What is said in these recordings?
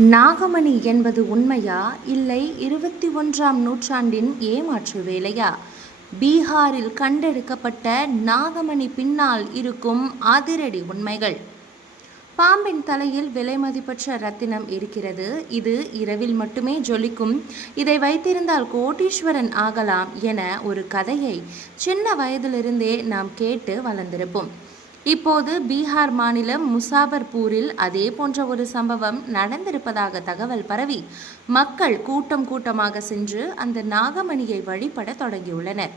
நாகமணி என்பது உண்மையா, இல்லை 21ஆம் நூற்றாண்டின் ஏமாற்று வேலையா? பீகாரில் கண்டெடுக்கப்பட்ட நாகமணி பின்னால் இருக்கும் அதிரடி உண்மைகள். பாம்பின் தலையில் விலைமதிப்பற்ற ரத்தினம் இருக்கிறது. இது இரவில் மட்டுமே ஜொலிக்கும். இதை வைத்திருந்தால் கோடீஸ்வரன் ஆகலாம் என ஒரு கதையை சின்ன வயதிலிருந்தே நாம் கேட்டு வளர்ந்திருப்போம். இப்போது பீகார் மாநிலம் முசாபர்பூரில் அதே போன்ற ஒரு சம்பவம் நடந்திருப்பதாக தகவல் பரவி மக்கள் கூட்டம் கூட்டமாக சென்று அந்த நாகமணியை வழிபட தொடங்கியுள்ளனர்.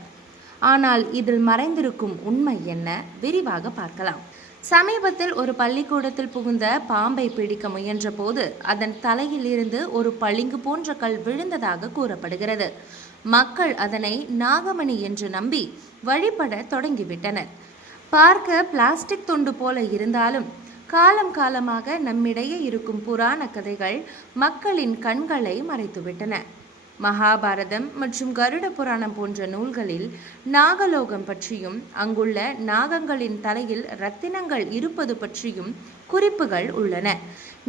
ஆனால் இதில் மறைந்திருக்கும் உண்மை என்ன? விரிவாக பார்க்கலாம். சமீபத்தில் ஒரு பள்ளிக்கூடத்தில் புகுந்த பாம்பை பிடிக்க முயன்ற போது அதன் தலையில் இருந்து ஒரு பளிங்கு போன்ற கல் விழுந்ததாக கூறப்படுகிறது. மக்கள் அதனை நாகமணி என்று நம்பி வழிபட தொடங்கிவிட்டனர். பார்க்க பிளாஸ்டிக் துண்டு போல இருந்தாலும் காலம் காலமாக நம்மிடையே இருக்கும் புராண கதைகள் மக்களின் கண்களை மறைத்துவிட்டன. மகாபாரதம் மற்றும் கருட புராணம் போன்ற நூல்களில் நாகலோகம் பற்றியும் அங்குள்ள நாகங்களின் தலையில் இரத்தினங்கள் இருப்பது பற்றியும் குறிப்புகள் உள்ளன.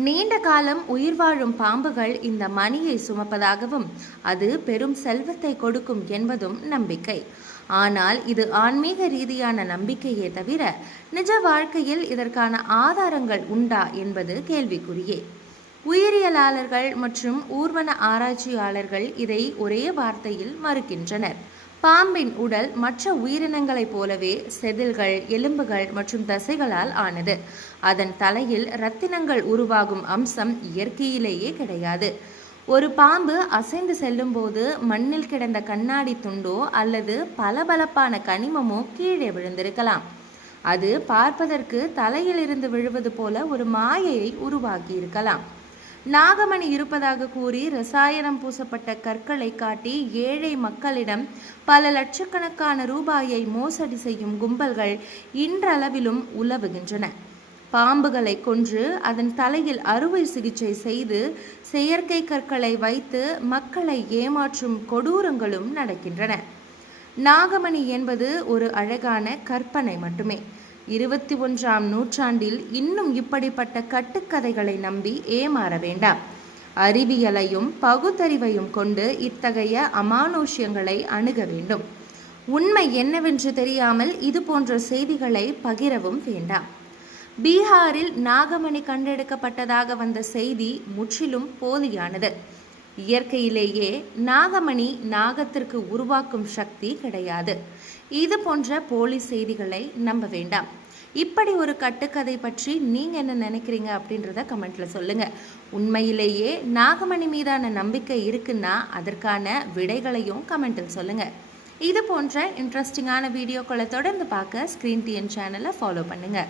நீண்ட காலம் உயிர் வாழும் பாம்புகள் இந்த மணியை சுமப்பதாகவும் அது பெரும் செல்வத்தை கொடுக்கும் என்பதும் நம்பிக்கை. ஆனால் இது ஆன்மீக ரீதியான நம்பிக்கையே தவிர நிஜ வாழ்க்கையில் இதற்கான ஆதாரங்கள் உண்டா என்பது கேள்விக்குறியே. உயிரியலாளர்கள் மற்றும் ஊர்வன ஆராய்ச்சியாளர்கள் இதை ஒரே வார்த்தையில் மறுக்கின்றனர். பாம்பின் உடல் மற்ற உயிரினங்களைப் போலவே செதில்கள், எலும்புகள் மற்றும் தசைகளால் ஆனது. அதன் தலையில் இரத்தினங்கள் உருவாகும் அம்சம் இயற்கையிலேயே கிடையாது. ஒரு பாம்பு அசைந்து செல்லும் போது மண்ணில் கிடந்த கண்ணாடி துண்டோ அல்லது பளபளப்பான கனிமமோ கீழே விழுந்திருக்கலாம். அது பார்ப்பதற்கு தலையிலிருந்து விழுவது போல ஒரு மாயையை உருவாக்கி இருக்கலாம். நாகமணி இருப்பதாக கூறி ரசாயனம் பூசப்பட்ட கற்களை காட்டி ஏழை மக்களிடம் பல லட்சக்கணக்கான ரூபாயை மோசடி செய்யும் கும்பல்கள் இன்றளவிலும் உலவுகின்றன. பாம்புகளை கொன்று அதன் தலையில் அறுவை சிகிச்சை செய்து செயற்கை கற்களை வைத்து மக்களை ஏமாற்றும் கொடூரங்களும் நடக்கின்றன. நாகமணி என்பது ஒரு அழகான கற்பனை மட்டுமே. 21ஆம் நூற்றாண்டில் இன்னும் இப்படிப்பட்ட கட்டுக்கதைகளை நம்பி ஏமாற வேண்டாம். அறிவியலையும் பகுத்தறிவையும் கொண்டு இத்தகைய அமானுஷ்யங்களை அணுக வேண்டும். உண்மை என்னவென்று தெரியாமல் இது போன்ற செய்திகளை பகிரவும் வேண்டாம். பீகாரில் நாகமணி கண்டெடுக்கப்பட்டதாக வந்த செய்தி முற்றிலும் போலியானது. இயற்கையிலேயே நாகமணி நாகத்திற்கு உருவாக்கும் சக்தி கிடையாது. இது போன்ற போலி செய்திகளை நம்ப வேண்டாம். இப்படி ஒரு கட்டுக்கதை பற்றி நீங்கள் என்ன நினைக்கிறீங்க அப்படின்றத கமெண்ட்டில் சொல்லுங்கள். உண்மையிலேயே நாகமணி மீதான நம்பிக்கை இருக்குன்னா அதற்கான விடைகளையும் கமெண்ட்டில் சொல்லுங்கள். இது போன்ற இன்ட்ரெஸ்டிங்கான வீடியோக்களை தொடர்ந்து பார்க்க ஸ்க்ரீன் டிஎன் சேனலை ஃபாலோ பண்ணுங்கள்.